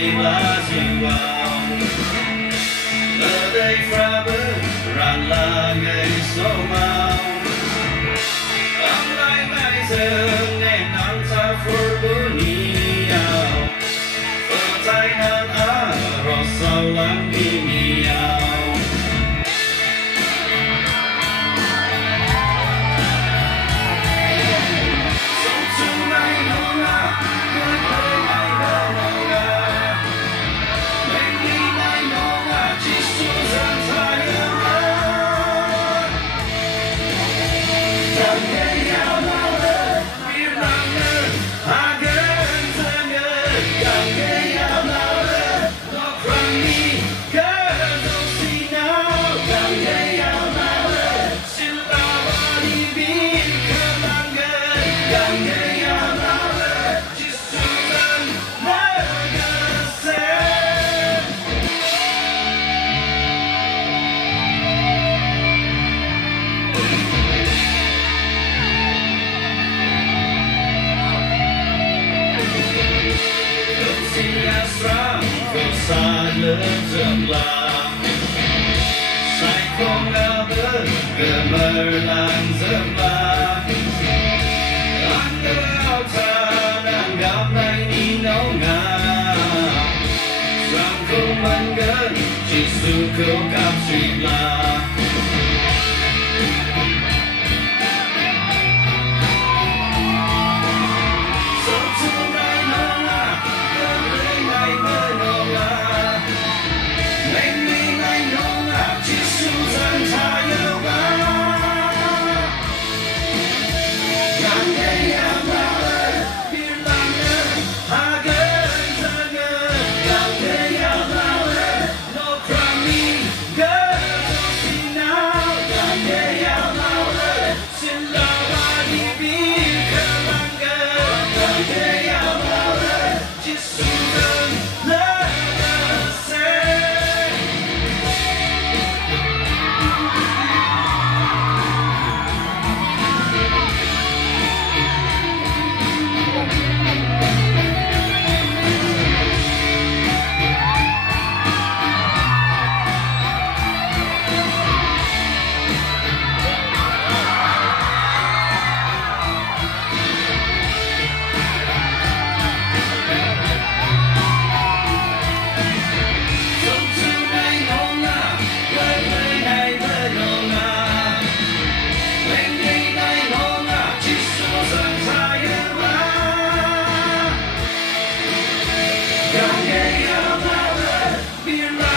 đây là gì vào ở đây fra bơ ran là ngày số mau âm lại ngày giờ nên ăn ta phur buniao ở tai nan a rosa lang biniao Sai không ngờ bước gemerlang zembah Anda tanang gamay ninaw nga Sang kumangan Jisuko kapsila Be